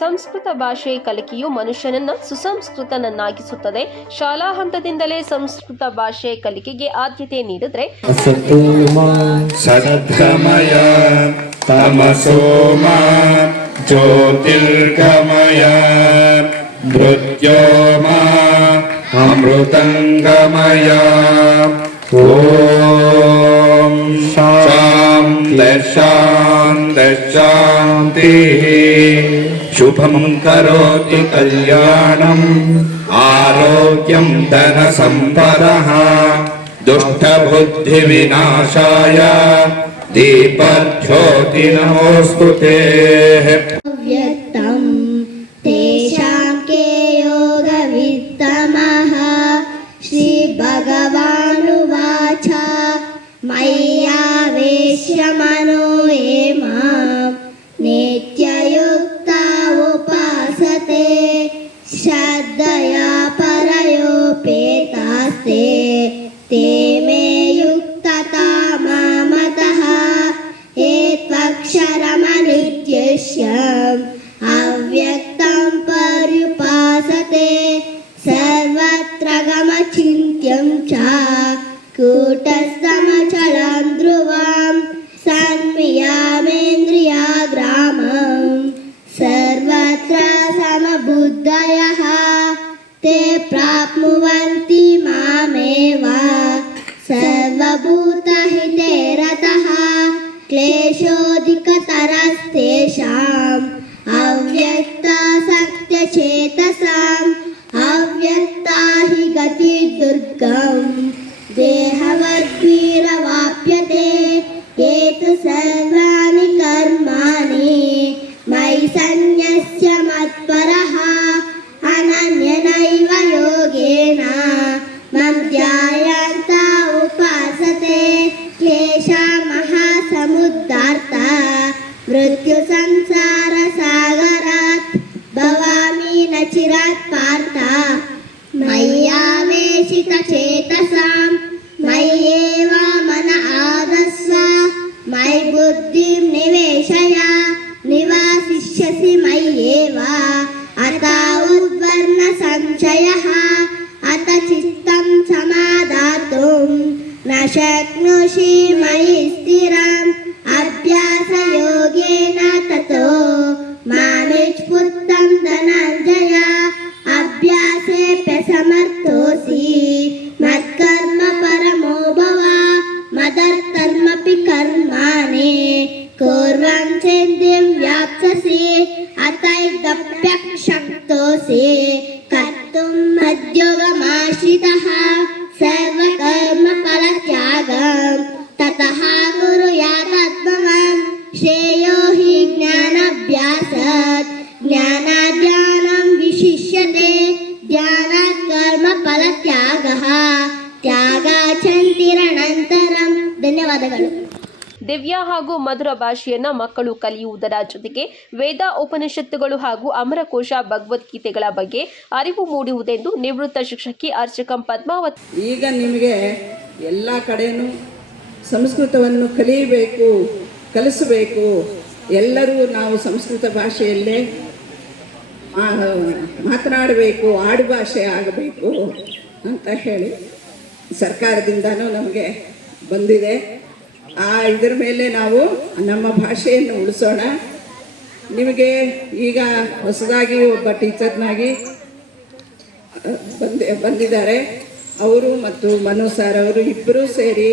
ಸಂಸ್ಕೃತ ಭಾಷೆ ಕಲಿಕೆಯು ಮನುಷ್ಯನನ್ನು ಸುಸಂಸ್ಕೃತನನ್ನಾಗಿಸುತ್ತದೆ. ಶಾಲಾ ಹಂತದಿಂದಲೇ ಸಂಸ್ಕೃತ ಭಾಷೆ ಕಲಿಕೆಗೆ ಆದ್ಯತೆ ನೀಡಿದ್ರೆ ಸದ್ಗಮಯ ತಮಸೋಮ ಜ್ಯೋತಿರ್ಗಮಯ ಮೃತ್ಯೋಮ ಅಮೃತಂಗಮಯ ಓಂ ಶಾಂತಿ ಶಾಂತಿ ಶಾಂತಿ ಶುಭಂ ಕರೋತಿ ಕಲ್ಯಾಣಂ ಆರೋಗ್ಯಂ ಧನ ಸಂಪದಃ ದುಷ್ಟಬುದ್ಧಿ ವಿನಾಶಾಯ ದೀಪಜ್ಯೋತಿ ನಮೋಸ್ತುತೇ. ಅವ್ಯಕ್ತಂ ತೇಷಾಂ ಕೇ ಯೋಗವಿತ್ತಮಃ ಶ್ರೀ ಭಗವಾನುವಾಚ ಮಯ್ಯಾವೇಶ್ಯ ಮನೋ ಯೇ ಮಾಂ ನಿತ್ಯಯುಕ್ತಾ ಉಪಾಸತೆ ಶ್ರದ್ಧಯಾ ಪರಯೋಪೇತಾಸ್ತೆ ತೇ ಮೇ ಯುಕ್ತತಾ ಮಾಮತಃ ಏತ್ವಕ್ಷರಮನಿತ್ಯಸ್ಯಂ ಅವ್ಯಕ್ತಂ ಪರ್ಯುಪಾಸತೆ ಸರ್ವತ್ರ ಗಮಚಿಂತ್ಯಂ ಚ ಕೂಟಸ್ಥಮಚಲಂ ಧ್ರುವಂ ಸನ್ಮಿಯಾಮೇಂದ್ರಿಯಾಗ್ರಾಮಂ ಸರ್ವತ್ರ ಸಮಬುದ್ಧಯಃ ತೇ ಪ್ರಾಪ್ನುವಂತಿ ಮಾಮೇವ ಸರ್ವಭೂತಹಿತೆ ರತಃ ಕ್ಲೇಶೋಧಿಕತರಸ್ತೇಷಾಂ ಅವ್ಯಕ್ತಾಸಕ್ತಚೇತಸಾಂ ಅವ್ಯಕ್ತಾ ಹಿ ಗತಿ ದುರ್ಗಂ ದೇಹವದ್ಭಿರವಾಪ್ಯತೆ ಏತು ಸರ್ವಾಣಿ ಕರ್ಮಾಣಿ ಮಯಿ ಸನ್ಯಸ್ಯ ಮತ್ಪರಃ ಅನನ್ಯನೈವ ಯೋಗೇನ ಮಂ ಧ್ಯಾಯಂತ ಉಪಾಸತೆ ಕ್ಲೇಶಮಃ ಸಮುದ್ಧಾರ್ಥ ಮೃತ್ಯು ಸಂಸಾರ ಸಾಗರಾತ್ ಭವಾಮಿ ನ ಚಿರಾತ್ ಪಾರ್ಥ ಮಯ್ಯಾವೇಶಿತ ಚೇತಸಾಂ ಮಯ್ಯೇವ ಮನ ಆದಸ್ವ ಮಯಿ ಬುದ್ಧಿಂ ನಿವೇಶಯ ನಿವಾಸಿಷ್ಯಸಿ ಮಯ್ಯೇವ ಅತ ಉದ್ವರ್ಣ ಸಂಶಯಃ ಅತ ಚಿತ್ತಂ ಸಮಾದಾತುಂ ನ ಶಕ್ನೋಷಿ ಮಯಿ ಸ್ಥಿರಂ ಅಭ್ಯಾಸ ಯೋಗೇನ ತತೋ ಮಾಮೇಚ್ಪುತ್ತಂ ಧನಂಜಯ ಅಭ್ಯಾಸೇಪ್ಯ ಸಮರ್ಥೋಸಿ ಮತ್ಕರ್ಮ ಪರಮೋ ಭವ ಮದರ್ಥರ್ಮಪಿ ಕರ್ಮಾಣಿ ಕುರ್ವನ್ ಸಿದ್ಧಿಂ ವ್ಯಾಪ್ಸ್ಯಸಿ ಅತೈದಪ್ಯಶಕ್ತೋಸಿ ಕರ್ತುಂ ಮದ್ಯೋಗಮಾಶ್ರಿತಃ ಸರ್ವಕರ್ಮ ಫಲತ್ಯಾಗಂ ತತಃ ಕುರುಯಾದಾತ್ಮವಾನ್ ಶ್ರೇಯೋ ಹಿ ಜ್ಞಾನಾಭ್ಯಾಸಾತ್ ಜ್ಞಾನಾಧ್ಯಾನಂ ವಿಶಿಷ್ಯತೆ ಧ್ಯಾನಾತ್ ಕರ್ಮ ಫಲತ್ಯಾಗಃ ತ್ಯಾಗಾಚಂತಿರನಂತರಂ. ಧನ್ಯವಾದಗಳು. ದಿವ್ಯ ಹಾಗೂ ಮಧುರ ಭಾಷೆಯನ್ನ ಮಕ್ಕಳು ಕಲಿಯುವುದರ ಜೊತೆಗೆ ವೇದ ಉಪನಿಷತ್ತುಗಳು ಹಾಗೂ ಅಮರಕೋಶ ಭಗವದ್ಗೀತೆಗಳ ಬಗ್ಗೆ ಅರಿವು ಮೂಡುವುದೆಂದು ನಿವೃತ್ತ ಶಿಕ್ಷಕಿ ಅರ್ಚಕಂ ಪದ್ಮಾವತಿ. ಈಗ ನಿಮಗೆ ಎಲ್ಲ ಕಡೆಯೂ ಸಂಸ್ಕೃತವನ್ನು ಕಲಿಯಬೇಕು, ಕಲಿಸಬೇಕು, ಎಲ್ಲರೂ ನಾವು ಸಂಸ್ಕೃತ ಭಾಷೆಯಲ್ಲೇ ಮಾತನಾಡಬೇಕು, ಆಡುಭಾಷೆ ಆಗಬೇಕು ಅಂತ ಹೇಳಿ ಸರ್ಕಾರದಿಂದನೂ ನಮಗೆ ಬಂದಿದೆ. ಇದರ ಮೇಲೆ ನಾವು ನಮ್ಮ ಭಾಷೆಯನ್ನು ಉಳಿಸೋಣ. ನಿಮಗೆ ಈಗ ಹೊಸದಾಗಿ ಒಬ್ಬ ಟೀಚರ್ನಾಗಿ ಬಂದಿದ್ದಾರೆ. ಅವರು ಮತ್ತು ಮನು ಸರ್ ಅವರು ಇಬ್ಬರೂ ಸೇರಿ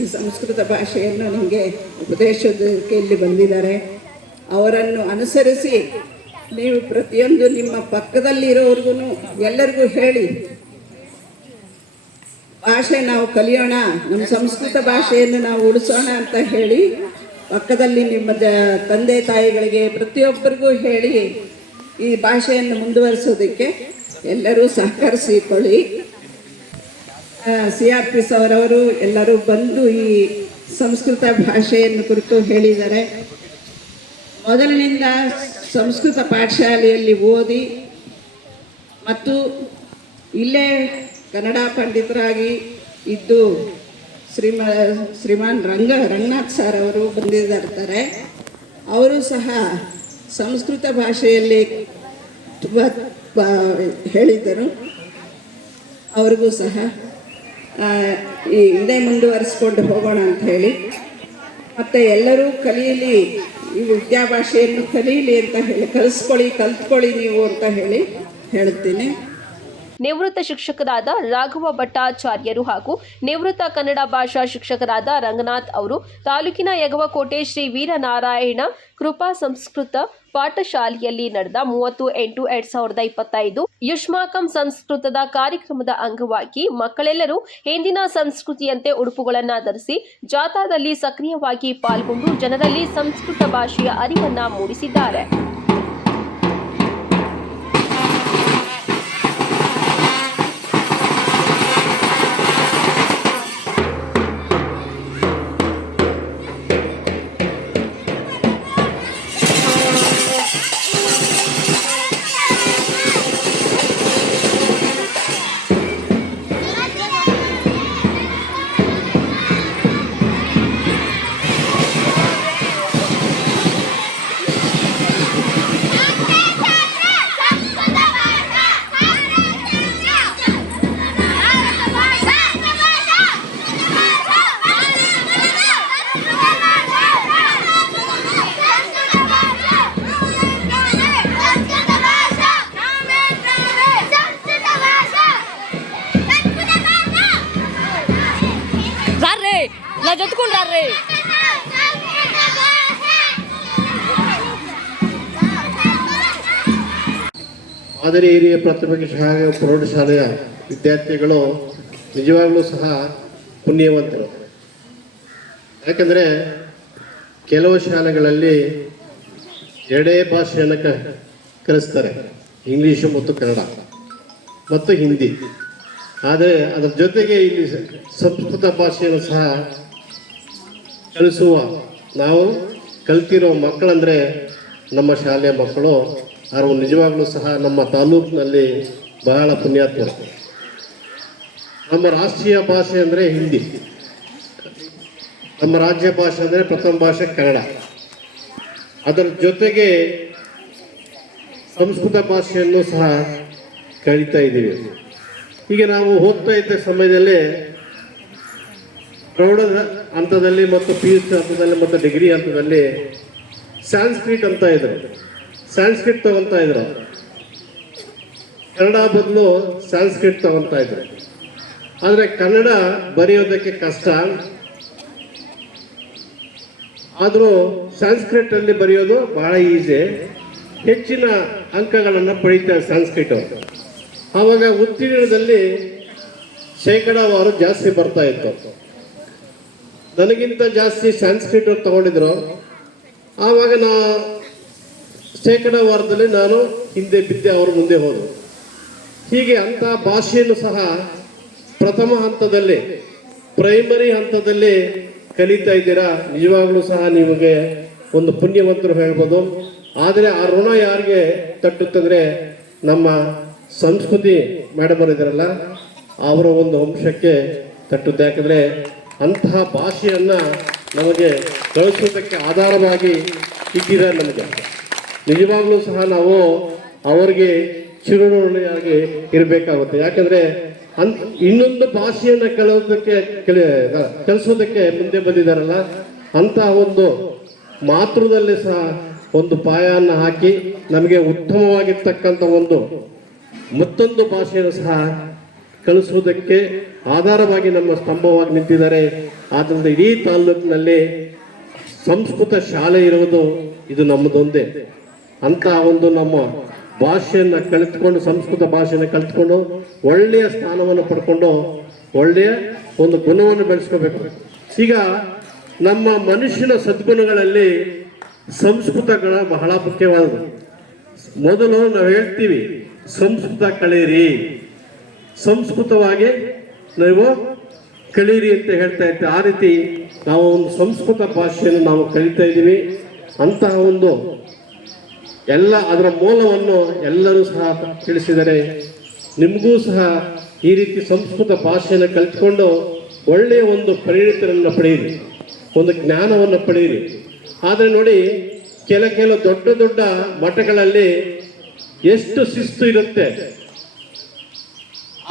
ಈ ಸಂಸ್ಕೃತ ಭಾಷೆಯನ್ನು ನಿಮಗೆ ಉಪದೇಶಕ್ಕೆ ಇಲ್ಲಿ ಬಂದಿದ್ದಾರೆ. ಅವರನ್ನು ಅನುಸರಿಸಿ ನೀವು ಪ್ರತಿಯೊಂದು ನಿಮ್ಮ ಪಕ್ಕದಲ್ಲಿರೋರ್ಗು ಎಲ್ಲರಿಗೂ ಹೇಳಿ ಭಾಷೆ ನಾವು ಕಲಿಯೋಣ, ನಮ್ಮ ಸಂಸ್ಕೃತ ಭಾಷೆಯನ್ನು ನಾವು ಉಳಿಸೋಣ ಅಂತ ಹೇಳಿ ಪಕ್ಕದಲ್ಲಿ ನಿಮ್ಮ ತಂದೆ ತಾಯಿಗಳಿಗೆ ಪ್ರತಿಯೊಬ್ಬರಿಗೂ ಹೇಳಿ ಈ ಭಾಷೆಯನ್ನು ಮುಂದುವರಿಸೋದಕ್ಕೆ ಎಲ್ಲರೂ ಸಹಕರಿಸಿಕೊಳ್ಳಿ. CRPS ಅವರವರು ಎಲ್ಲರೂ ಬಂದು ಈ ಸಂಸ್ಕೃತ ಭಾಷೆಯನ್ನು ಕುರಿತು ಹೇಳಿದ್ದಾರೆ. ಮೊದಲಿನಿಂದ ಸಂಸ್ಕೃತ ಪಾಠಶಾಲೆಯಲ್ಲಿ ಓದಿ ಮತ್ತು ಇಲ್ಲೇ ಕನ್ನಡ ಪಂಡಿತರಾಗಿ ಇದ್ದು ಶ್ರೀಮಾನ್ ರಂಗನಾಥ್ ಸರ್ ಅವರು ಬಂದಿರ್ತಾರೆ. ಅವರು ಸಹ ಸಂಸ್ಕೃತ ಭಾಷೆಯಲ್ಲಿ ತುಂಬ ಹೇಳಿದ್ದರು. ಅವ್ರಿಗೂ ಸಹ ಇದೇ ಮುಂದುವರಿಸ್ಕೊಂಡು ಹೋಗೋಣ ಅಂತ ಹೇಳಿ, ಮತ್ತು ಎಲ್ಲರೂ ಕಲಿಯಲಿ, ಈ ವಿದ್ಯಾಭಾಷೆಯನ್ನು ಕಲೀಲಿ ಅಂತ ಹೇಳಿ, ಕಲ್ತ್ಕೊಳ್ಳಿ ನೀವು ಅಂತ ಹೇಳಿ ಹೇಳ್ತೀನಿ. ನಿವೃತ್ತ ಶಿಕ್ಷಕರಾದ ರಾಘವ ಭಟ್ಟಾಚಾರ್ಯರು ಹಾಗೂ ನಿವೃತ್ತ ಕನ್ನಡ ಭಾಷಾ ಶಿಕ್ಷಕರಾದ ರಂಗನಾಥ್ ಅವರು ತಾಲೂಕಿನ ಯಗವಕೋಟೆ ಶ್ರೀ ವೀರನಾರಾಯಣ ಕೃಪಾ ಸಂಸ್ಕೃತ ಪಾಠಶಾಲೆಯಲ್ಲಿ ನಡೆದ 30/8/2025 ಯುಷ್ಮಾಕಂ ಸಂಸ್ಕೃತದ ಕಾರ್ಯಕ್ರಮದ ಅಂಗವಾಗಿ ಮಕ್ಕಳೆಲ್ಲರೂ ಹಿಂದಿನ ಸಂಸ್ಕೃತಿಯಂತೆ ಉಡುಪುಗಳನ್ನು ಧರಿಸಿ ಜಾಥಾದಲ್ಲಿ ಸಕ್ರಿಯವಾಗಿ ಪಾಲ್ಗೊಂಡು ಜನರಲ್ಲಿ ಸಂಸ್ಕೃತ ಭಾಷೆಯ ಅರಿವನ್ನ ಮೂಡಿಸಿದ್ದಾರೆ. నా జొత్తుకుంటారే ಮಾದರಿ ಹಿರಿಯ ಪ್ರಾಥಮಿಕ ಶಾಲೆ ಪ್ರೌಢಶಾಲೆಯ ವಿದ್ಯಾರ್ಥಿಗಳು ನಿಜವಾಗಲೂ ಸಹ ಪುಣ್ಯವಂತರು. ಯಾಕಂದರೆ ಕೆಲವು ಶಾಲೆಗಳಲ್ಲಿ ಎರಡೇ ಭಾಷೆಯನ್ನು ಕಲಿಸ್ತಾರೆ, ಇಂಗ್ಲೀಷು ಮತ್ತು ಕನ್ನಡ ಮತ್ತು ಹಿಂದಿ. ಆದರೆ ಅದರ ಜೊತೆಗೆ ಇಲ್ಲಿ ಸಂಸ್ಕೃತ ಭಾಷೆಯನ್ನು ಸಹ ಕಲಿಸುವ, ನಾವು ಕಲ್ತಿರೋ ಮಕ್ಕಳಂದರೆ ನಮ್ಮ ಶಾಲೆಯ ಮಕ್ಕಳು. ಅವರು ನಿಜವಾಗ್ಲೂ ಸಹ ನಮ್ಮ ತಾಲೂಕಿನಲ್ಲಿ ಬಹಳ ಪುಣ್ಯಾತ್ಮರು. ನಮ್ಮ ರಾಷ್ಟ್ರೀಯ ಭಾಷೆ ಅಂದರೆ ಹಿಂದಿ, ನಮ್ಮ ರಾಜ್ಯ ಭಾಷೆ ಅಂದರೆ ಪ್ರಥಮ ಭಾಷೆ ಕನ್ನಡ. ಅದರ ಜೊತೆಗೆ ಸಂಸ್ಕೃತ ಭಾಷೆಯನ್ನು ಸಹ ಕಲಿತಾ ಇದ್ದೀವಿ. ಈಗ ನಾವು ಓದ್ತಾ ಇದ್ದ ಸಮಯದಲ್ಲಿ ಪ್ರೌಢ ಹಂತದಲ್ಲಿ ಮತ್ತು PUC ಹಂತದಲ್ಲಿ ಮತ್ತು ಡಿಗ್ರಿ ಹಂತದಲ್ಲಿ ಸಂಸ್ಕೃತ ಅಂತ ಇದ್ರು, ಸಂಸ್ಕೃತ ತಗೊತಾ ಇದ್ರು. ಕನ್ನಡ ಬದಲು ಸಂಸ್ಕೃತ ತಗೊತಾ ಇದ್ರು. ಆದರೆ ಕನ್ನಡ ಬರೆಯೋದಕ್ಕೆ ಕಷ್ಟ, ಆದರೂ ಸಂಸ್ಕೃತದಲ್ಲಿ ಬರೆಯೋದು ಬಹಳ ಈಸಿ. ಹೆಚ್ಚಿನ ಅಂಕಗಳನ್ನು ಪಡೀತಾರೆ ಸಂಸ್ಕೃತ. ಆವಾಗ ಉತ್ತೀರ್ಣದಲ್ಲಿ ಶೇಕಡಾವಾರು ಜಾಸ್ತಿ ಬರ್ತಾ ಇತ್ತು. ನನಗಿಂತ ಜಾಸ್ತಿ ಸಂಸ್ಕೃತ ತಗೊಂಡಿದ್ರು. ಆವಾಗ ಶೇಕಡಾವಾರದಲ್ಲಿ ನಾನು ಹಿಂದೆ ಬಿದ್ದೆ, ಅವರು ಮುಂದೆ ಹೋದರು. ಹೀಗೆ ಅಂಥ ಭಾಷೆಯನ್ನು ಸಹ ಪ್ರಥಮ ಹಂತದಲ್ಲಿ, ಪ್ರೈಮರಿ ಹಂತದಲ್ಲಿ ಕಲಿತಾ ಇದ್ದೀರಾ. ನಿಜವಾಗ್ಲೂ ಸಹ ನಿಮಗೆ ಒಂದು ಪುಣ್ಯವಂತರು ಹೇಳ್ಬೋದು. ಆದರೆ ಆ ಋಣ ಯಾರಿಗೆ ತಟ್ಟುತ್ತಂದರೆ ನಮ್ಮ ಸಂಸ್ಕೃತಿ ಮೇಡಮ್ ಇದ್ದಾರಲ್ಲ, ಅವರ ಒಂದು ಅಂಶಕ್ಕೆ ತಟ್ಟುತ್ತೆ. ಯಾಕಂದರೆ ಅಂತಹ ಭಾಷೆಯನ್ನು ನಮಗೆ ಕಳಿಸೋದಕ್ಕೆ ಆಧಾರವಾಗಿ ಇಟ್ಟಿದ್ದಾರೆ ನಮಗೆ. ನಿಜವಾಗ್ಲೂ ಸಹ ನಾವು ಅವರಿಗೆ ಚಿರಋಣಿಯಾಗಿ ಇರಬೇಕಾಗುತ್ತೆ. ಯಾಕಂದರೆ ಇನ್ನೊಂದು ಭಾಷೆಯನ್ನು ಕಲಿಸೋದಕ್ಕೆ ಮುಂದೆ ಬಂದಿದ್ದಾರಲ್ಲ, ಅಂತಹ ಒಂದು ಮಾತೃದಲ್ಲಿ ಸಹ ಒಂದು ಪಾಯವನ್ನು ಹಾಕಿ ನಮಗೆ ಉತ್ತಮವಾಗಿರ್ತಕ್ಕಂಥ ಮತ್ತೊಂದು ಭಾಷೆಯನ್ನು ಸಹ ಕಲಿಸುವುದಕ್ಕೆ ಆಧಾರವಾಗಿ ನಮ್ಮ ಸ್ತಂಭವಾಗಿ ನಿಂತಿದ್ದಾರೆ. ಆದ್ದರಿಂದ ಇಡೀ ತಾಲೂಕಿನಲ್ಲಿ ಸಂಸ್ಕೃತ ಶಾಲೆ ಇರುವುದು ಇದು ನಮ್ಮದೊಂದೇ. ಅಂತಹ ನಮ್ಮ ಭಾಷೆಯನ್ನು ಕಲಿತುಕೊಂಡು, ಸಂಸ್ಕೃತ ಭಾಷೆಯನ್ನು ಕಲಿತುಕೊಂಡು ಒಳ್ಳೆಯ ಸ್ಥಾನವನ್ನು ಪಡ್ಕೊಂಡು ಒಳ್ಳೆಯ ಒಂದು ಗುಣವನ್ನು ಬೆಳೆಸ್ಕೋಬೇಕು. ಈಗ ನಮ್ಮ ಮನುಷ್ಯನ ಸದ್ಗುಣಗಳಲ್ಲಿ ಸಂಸ್ಕೃತಗಳ ಬಹಳ ಮುಖ್ಯವಾದದ್ದು. ಮೊದಲು ನಾವು ಹೇಳ್ತೀವಿ ಸಂಸ್ಕೃತ ಕಳೀರಿ, ಸಂಸ್ಕೃತವಾಗಿ ನೀವು ಕಳೀರಿ ಅಂತ ಹೇಳ್ತಾ ಇರ್ತೀವಿ. ಆ ರೀತಿ ನಾವು ಒಂದು ಸಂಸ್ಕೃತ ಭಾಷೆಯನ್ನು ನಾವು ಕಲಿತಾ ಇದ್ದೀವಿ. ಅಂತಹ ಎಲ್ಲ ಅದರ ಮೂಲವನ್ನು ಎಲ್ಲರೂ ಸಹ ತಿಳಿಸಿದರೆ, ನಿಮಗೂ ಸಹ ಈ ರೀತಿ ಸಂಸ್ಕೃತ ಭಾಷೆಯನ್ನು ಕಲಿತ್ಕೊಂಡು ಒಳ್ಳೆಯ ಒಂದು ಪರಿಣಿತರನ್ನು ಪಡೆಯಿರಿ, ಒಂದು ಜ್ಞಾನವನ್ನು ಪಡೆಯಿರಿ. ಆದರೆ ನೋಡಿ, ಕೆಲವು ದೊಡ್ಡ ದೊಡ್ಡ ಮಠಗಳಲ್ಲಿ ಎಷ್ಟು ಶಿಸ್ತು ಇರುತ್ತೆ,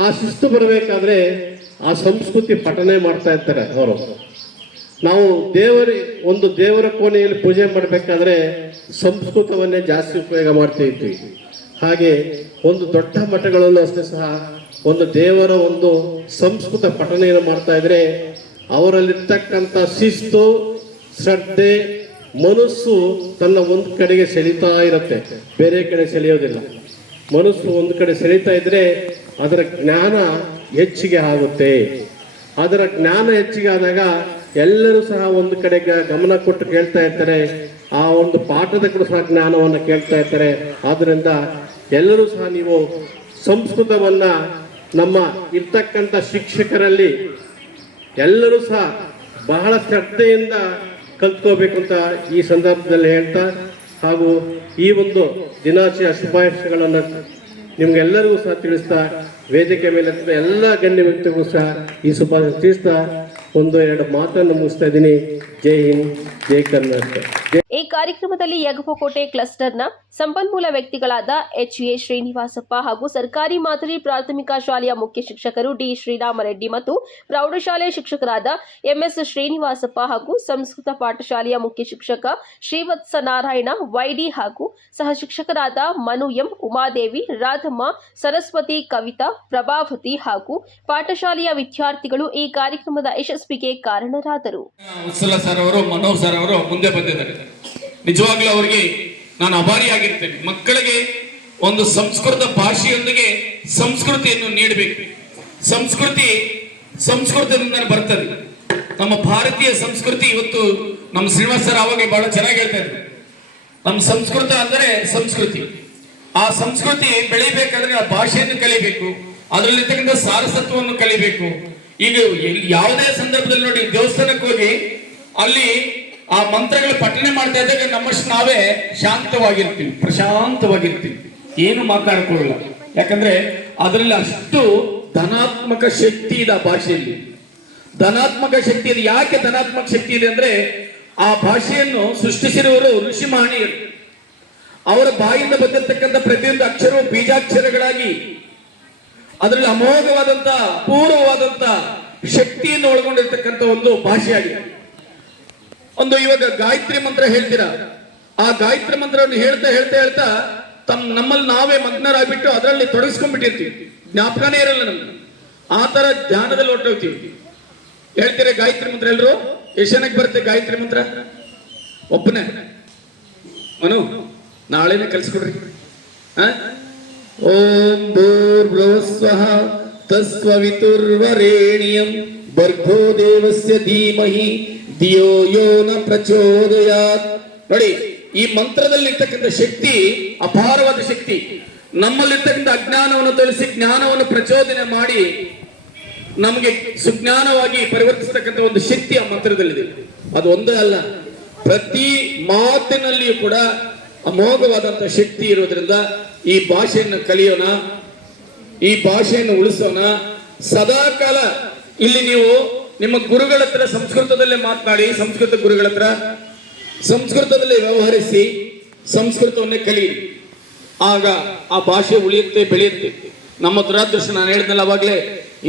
ಆ ಶಿಸ್ತು ಬರಬೇಕಾದ್ರೆ ಆ ಸಂಸ್ಕೃತಿ ಪಠನೆ ಮಾಡ್ತಾ ಇರ್ತಾರೆ ಅವರು. ನಾವು ಒಂದು ದೇವರ ಕೋಣೆಯಲ್ಲಿ ಪೂಜೆ ಮಾಡಬೇಕಾದ್ರೆ ಸಂಸ್ಕೃತವನ್ನೇ ಜಾಸ್ತಿ ಉಪಯೋಗ ಮಾಡ್ತಾ ಇದ್ವಿ. ಹಾಗೆ ಒಂದು ದೊಡ್ಡ ಮಠಗಳಲ್ಲೂ ಅಷ್ಟೇ ಸಹ ಒಂದು ದೇವರ ಒಂದು ಸಂಸ್ಕೃತ ಪಠನೆಯನ್ನು ಮಾಡ್ತಾ ಇದ್ರೆ ಅವರಲ್ಲಿರ್ತಕ್ಕಂಥ ಶಿಸ್ತು, ಶ್ರದ್ಧೆ, ಮನಸ್ಸು ತನ್ನ ಒಂದು ಕಡೆಗೆ ಸೆಳೀತಾ ಇರುತ್ತೆ, ಬೇರೆ ಕಡೆ ಸೆಳೆಯೋದಿಲ್ಲ. ಮನಸ್ಸು ಒಂದು ಕಡೆ ಸೆಳೀತಾ ಇದ್ರೆ ಅದರ ಜ್ಞಾನ ಹೆಚ್ಚಿಗೆ ಆಗುತ್ತೆ. ಅದರ ಜ್ಞಾನ ಹೆಚ್ಚಿಗೆ ಆದಾಗ ಎಲ್ಲರೂ ಸಹ ಒಂದು ಕಡೆ ಗಮನ ಕೊಟ್ಟು ಕೇಳ್ತಾ ಇರ್ತಾರೆ. ಆ ಒಂದು ಪಾಠದ ಕೂಡ ಸಹ ಜ್ಞಾನವನ್ನು ಕೇಳ್ತಾ ಇರ್ತಾರೆ. ಆದ್ದರಿಂದ ಎಲ್ಲರೂ ಸಹ ನೀವು ಸಂಸ್ಕೃತವನ್ನ ನಮ್ಮ ಇರ್ತಕ್ಕಂಥ ಶಿಕ್ಷಕರಲ್ಲಿ ಎಲ್ಲರೂ ಸಹ ಬಹಳ ಶ್ರದ್ಧೆಯಿಂದ ಕಲ್ತ್ಕೋಬೇಕು ಅಂತ ಈ ಸಂದರ್ಭದಲ್ಲಿ ಹೇಳ್ತಾ, ಹಾಗೂ ಈ ಒಂದು ದಿನಾಚರಣೆಯ ಶುಭಾಶಯಗಳನ್ನು ನಿಮ್ಗೆಲ್ಲರಿಗೂ ಸಹ ತಿಳಿಸ್ತಾ, ವೇದಿಕೆ ಮೇಲೆ ಎಲ್ಲ ಗಣ್ಯ ವ್ಯಕ್ತಿಗೂ ಸಹ ಈ ಶುಭಾಶಯ ತಿಳಿಸ್ತಾ 1-2 ಮಾತನ್ನು ಮುಗಿಸ್ತಾ ಇದ್ದೀನಿ. ಜೈ ಹಿಂದ್, ಜೈ ಕರ್ನಾಟಕ. ಈ ಕಾರ್ಯಕ್ರಮದಲ್ಲಿ ಯಗಪಕೋಟೆ ಕ್ಲಸ್ಟರ್ನ ಸಂಪನ್ಮೂಲ ವ್ಯಕ್ತಿಗಳಾದ ಎಚ್ಎ ಶ್ರೀನಿವಾಸಪ್ಪ ಹಾಗೂ ಸರ್ಕಾರಿ ಮಾದರಿ ಪ್ರಾಥಮಿಕ ಶಾಲೆಯ ಮುಖ್ಯ ಶಿಕ್ಷಕರು ಡಿ ಶ್ರೀರಾಮರೆಡ್ಡಿ ಮತ್ತು ಪ್ರೌಢಶಾಲೆ ಶಿಕ್ಷಕರಾದ ಎಂಎಸ್ ಶ್ರೀನಿವಾಸಪ್ಪ ಹಾಗೂ ಸಂಸ್ಕೃತ ಪಾಠಶಾಲೆಯ ಮುಖ್ಯ ಶಿಕ್ಷಕ ಶ್ರೀವತ್ಸ ನಾರಾಯಣ ವೈಡಿ ಹಾಗೂ ಸಹ ಶಿಕ್ಷಕರಾದ ಮನು ಎಂ, ಉಮಾದೇವಿ, ರಾಧಮ್ಮ, ಸರಸ್ವತಿ, ಕವಿತಾ, ಪ್ರಭಾವತಿ ಹಾಗೂ ಪಾಠಶಾಲೆಯ ವಿದ್ಯಾರ್ಥಿಗಳು ಈ ಕಾರ್ಯಕ್ರಮದ ಯಶಸ್ವಿಗೆ ಕಾರಣರಾದರು. ವತ್ಸಲ ಸರ್ ಅವರು, ಮನೋಹರ್ ಸರ್ ಅವರು ಮುಂದೆ ಬಂದಿದ್ದಾರೆ. ನಿಜವಾಗ್ಲೂ ಅವರಿಗೆ ನಾನು ಆಭಾರಿಯಾಗಿರ್ತೇನೆ. ಮಕ್ಕಳಿಗೆ ಒಂದು ಸಂಸ್ಕೃತ ಭಾಷೆಯೊಂದಿಗೆ ಸಂಸ್ಕೃತಿಯನ್ನು ನೀಡಬೇಕು. ಸಂಸ್ಕೃತದಿಂದ ಬರ್ತದೆ. ನಮ್ಮ ಭಾರತೀಯ ಸಂಸ್ಕೃತಿ ಇವತ್ತು ನಮ್ಮ ಶ್ರೀನಿವಾಸ ಸರ್ ಅವಾಗ ಬಹಳ ಚೆನ್ನಾಗಿ ಹೇಳ್ತಾ ಇದ್ರು. ನಮ್ಮ ಸಂಸ್ಕೃತ ಅಂದರೆ ಸಂಸ್ಕೃತಿ. ಆ ಸಂಸ್ಕೃತಿ ಬೆಳಿಬೇಕಾದ್ರೆ ಆ ಭಾಷೆಯನ್ನು ಕಲಿಬೇಕು, ಅದರಲ್ಲಿರ್ತಕ್ಕಂಥ ಸಾರಸತ್ವವನ್ನು ಕಲಿಬೇಕು. ಈಗ ಯಾವುದೇ ಸಂದರ್ಭದಲ್ಲಿ ನೋಡಿ, ದೇವಸ್ಥಾನಕ್ಕೆ ಹೋಗಿ ಅಲ್ಲಿ ಆ ಮಂತ್ರಗಳ ಪಠನೆ ಮಾಡ್ತಾ ಇದ್ದಾಗ ನಮ್ಮಷ್ಟು ನಾವೇ ಶಾಂತವಾಗಿರ್ತೀವಿ, ಪ್ರಶಾಂತವಾಗಿರ್ತೀವಿ, ಏನು ಮಾತಾಡ್ಕೊಳ್ಳಲ್ಲ. ಯಾಕಂದ್ರೆ ಅದರಲ್ಲಿ ಅಷ್ಟು ಧನಾತ್ಮಕ ಶಕ್ತಿ ಇದೆ ಆ ಭಾಷೆಯಲ್ಲಿ. ಧನಾತ್ಮಕ ಶಕ್ತಿ ಇದೆ. ಯಾಕೆ ಧನಾತ್ಮಕ ಶಕ್ತಿ ಇದೆ ಅಂದ್ರೆ ಆ ಭಾಷೆಯನ್ನು ಸೃಷ್ಟಿಸಿರುವವರು ಋಷಿ ಮಹನೀಯರು. ಅವರ ಬಾಯಿಂದ ಬಂದಿರತಕ್ಕಂಥ ಪ್ರತಿಯೊಂದು ಅಕ್ಷರವು ಬೀಜಾಕ್ಷರಗಳಾಗಿ ಅದರಲ್ಲಿ ಅಮೋಘವಾದಂತ ಅಪೂರ್ವವಾದಂತ ಶಕ್ತಿಯನ್ನು ಒಳಗೊಂಡಿರ್ತಕ್ಕಂಥ ಒಂದು ಭಾಷೆಯಾಗಿದೆ. ಒಂದು ಇವಾಗ ಗಾಯತ್ರಿ ಮಂತ್ರ ಹೇಳ್ತೀರಾ, ಆ ಗಾಯತ್ರಿ ಮಂತ್ರವನ್ನು ಹೇಳ್ತಾ ಹೇಳ್ತಾ ಹೇಳ್ತಾ ನಮ್ಮಲ್ಲಿ ನಾವೇ ಮಗ್ನರಾಗ್ಬಿಟ್ಟು ಅದರಲ್ಲಿ ತೊಡಗಿಸ್ಕೊಂಡ್ಬಿಟ್ಟಿರ್ತೀವಿ, ಜ್ಞಾಪಕನೇ ಇರಲ್ಲ ನಮ್ಗೆ. ಆ ತರ ಧ್ಯಾನದಲ್ಲಿ ಹೊರಟೋಗ್ತೀವಿ. ಹೇಳ್ತೀರಾ ಗಾಯತ್ರಿ ಮಂತ್ರ ಎಲ್ರು? ಎಷ್ಟು ಜನಕ್ಕೆ ಬರುತ್ತೆ ಗಾಯತ್ರಿ ಮಂತ್ರ? ಒಬ್ಬನೇ ಮನು, ನಾಳೆನೆ ಕಲ್ಸ್ಕೊಡ್ರಿ. ಓಂ ಭೂರ್ಭುವಸ್ವಃ ತಸ್ಸವಿತುರ್ವರೇಣ್ಯಂ ಭರ್ಗೋ ದೇವಸ್ಯ ಧೀಮಹಿ ಧಿಯೋ ಯೋ ನ ಪ್ರಚೋದಯಾತ್. ನೋಡಿ, ಈ ಮಂತ್ರದಲ್ಲಿ ಇರ್ತಕ್ಕಂಥ ಶಕ್ತಿ ಅಪಾರವಾದ ಶಕ್ತಿ. ನಮ್ಮಲ್ಲಿರ್ತಕ್ಕಂಥ ಅಜ್ಞಾನವನ್ನು ತೊಲಸಿ ಜ್ಞಾನವನ್ನು ಪ್ರಚೋದನೆ ಮಾಡಿ ನಮಗೆ ಸುಜ್ಞಾನವಾಗಿ ಪರಿವರ್ತಿಸತಕ್ಕಂಥ ಒಂದು ಶಕ್ತಿ ಆ ಮಂತ್ರದಲ್ಲಿದೆ. ಅದು ಒಂದೇ ಅಲ್ಲ, ಪ್ರತಿ ಮಾತಿನಲ್ಲಿಯೂ ಕೂಡ ಅಮೋಘವಾದಂತಹ ಶಕ್ತಿ ಇರೋದ್ರಿಂದ ಈ ಭಾಷೆಯನ್ನು ಕಲಿಯೋಣ, ಈ ಭಾಷೆಯನ್ನು ಉಳಿಸೋಣ. ಸದಾ ಕಾಲ ಇಲ್ಲಿ ನೀವು ನಿಮ್ಮ ಗುರುಗಳ ಹತ್ರ ಸಂಸ್ಕೃತದಲ್ಲೇ ಮಾತನಾಡಿ, ಸಂಸ್ಕೃತ ಗುರುಗಳ ಹತ್ರ ಸಂಸ್ಕೃತದಲ್ಲೇ ವ್ಯವಹರಿಸಿ, ಸಂಸ್ಕೃತವನ್ನೇ ಕಲಿಯಿರಿ. ಆಗ ಆ ಭಾಷೆ ಉಳಿಯುತ್ತೆ, ಬೆಳೆಯುತ್ತೆ. ನಮ್ಮ ದುರಾದೃಷ್ಟ, ನಾನು ಹೇಳಿದ್ನಲ್ಲ ಅವಾಗಲೇ,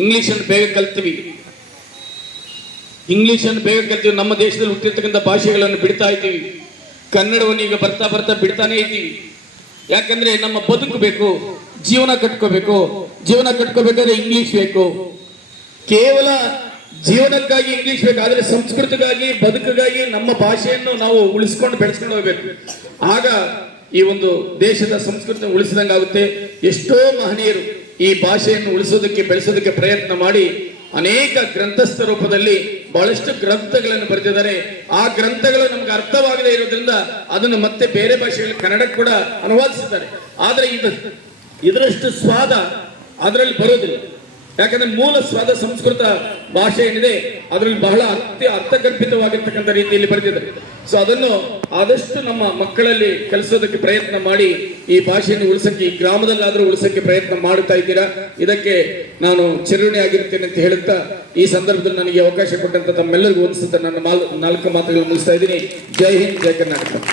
ಇಂಗ್ಲಿಷನ್ನು ಬೇಗ ಕಲ್ತೀವಿ. ನಮ್ಮ ದೇಶದಲ್ಲಿ ಹುಟ್ಟಿರ್ತಕ್ಕಂಥ ಭಾಷೆಗಳನ್ನು ಬಿಡ್ತಾ ಇದ್ದೀವಿ. ಕನ್ನಡವನ್ನು ಈಗ ಬರ್ತಾ ಬರ್ತಾ ಬಿಡ್ತಾನೆ ಇದ್ದೀವಿ. ಯಾಕಂದ್ರೆ ನಮ್ಮ ಬದುಕು ಬೇಕು, ಜೀವನ ಕಟ್ಕೋಬೇಕಾದ್ರೆ ಇಂಗ್ಲಿಷ್ ಬೇಕು. ಕೇವಲ ಜೀವನಕ್ಕಾಗಿ ಇಂಗ್ಲಿಷ್ ಬೇಕು, ಆದ್ರೆ ಸಂಸ್ಕೃತಿಗಾಗಿ, ಬದುಕಿಗಾಗಿ ನಮ್ಮ ಭಾಷೆಯನ್ನು ನಾವು ಉಳಿಸ್ಕೊಂಡು ಬೆಳೆಸ್ಕೊಂಡು ಹೋಗ್ಬೇಕು. ಆಗ ಈ ಒಂದು ದೇಶದ ಸಂಸ್ಕೃತಿ ಉಳಿಸಿದಂಗಾಗುತ್ತೆ. ಎಷ್ಟೋ ಮಹನೀಯರು ಈ ಭಾಷೆಯನ್ನು ಉಳಿಸೋದಕ್ಕೆ, ಬೆಳೆಸೋದಕ್ಕೆ ಪ್ರಯತ್ನ ಮಾಡಿ ಅನೇಕ ಗ್ರಂಥಸ್ಥ ರೂಪದಲ್ಲಿ ಬಹಳಷ್ಟು ಗ್ರಂಥಗಳನ್ನು ಬರೆದಿದ್ದಾರೆ. ಆ ಗ್ರಂಥಗಳು ನಮ್ಗೆ ಅರ್ಥವಾಗದೇ ಇರೋದ್ರಿಂದ ಅದನ್ನು ಮತ್ತೆ ಬೇರೆ ಭಾಷೆಗಳಲ್ಲಿ ಕನ್ನಡಕ್ಕೆ ಕೂಡ ಅನುವಾದಿಸಿದ್ದಾರೆ. ಆದ್ರೆ ಇದರಷ್ಟು ಸ್ವಾದ ಅದರಲ್ಲಿ ಬರೋದಿಲ್ಲ. ಯಾಕಂದ್ರೆ ಮೂಲ ಸ್ವಾದ ಸಂಸ್ಕೃತ ಭಾಷೆ ಏನಿದೆ ಅದರಲ್ಲಿ ಬಹಳ ಅರ್ಥಗರ್ಭಿತವಾಗಿರ್ತಕ್ಕಂಥ ರೀತಿಯಲ್ಲಿ ಬರೆದಿದ್ದಾರೆ. ಸೊ ಅದನ್ನು ಆದಷ್ಟು ನಮ್ಮ ಮಕ್ಕಳಲ್ಲಿ ಕಲಿಸೋದಕ್ಕೆ ಪ್ರಯತ್ನ ಮಾಡಿ ಈ ಭಾಷೆಯನ್ನು ಉಳಿಸಕ್ಕೆ, ಈ ಗ್ರಾಮದಲ್ಲಾದ್ರೂ ಉಳಿಸಕ್ಕೆ ಪ್ರಯತ್ನ ಮಾಡುತ್ತಾ ಇದ್ದೀರಾ. ಇದಕ್ಕೆ ನಾನು ಚಿರಋಣಿ ಆಗಿರ್ತೇನೆ ಅಂತ ಹೇಳುತ್ತಾ ಈ ಸಂದರ್ಭದಲ್ಲಿ ನನಗೆ ಅವಕಾಶ ಕೊಟ್ಟಂತ ತಮ್ಮೆಲ್ಲರಿಗೂ ಅನಿಸುತ್ತಾ ನನ್ನ 4 ಮಾತುಗಳನ್ನು ಮುಗಿಸ್ತಾ ಇದ್ದೀನಿ. ಜೈ ಹಿಂದ್, ಜೈ ಕರ್ನಾಟಕ.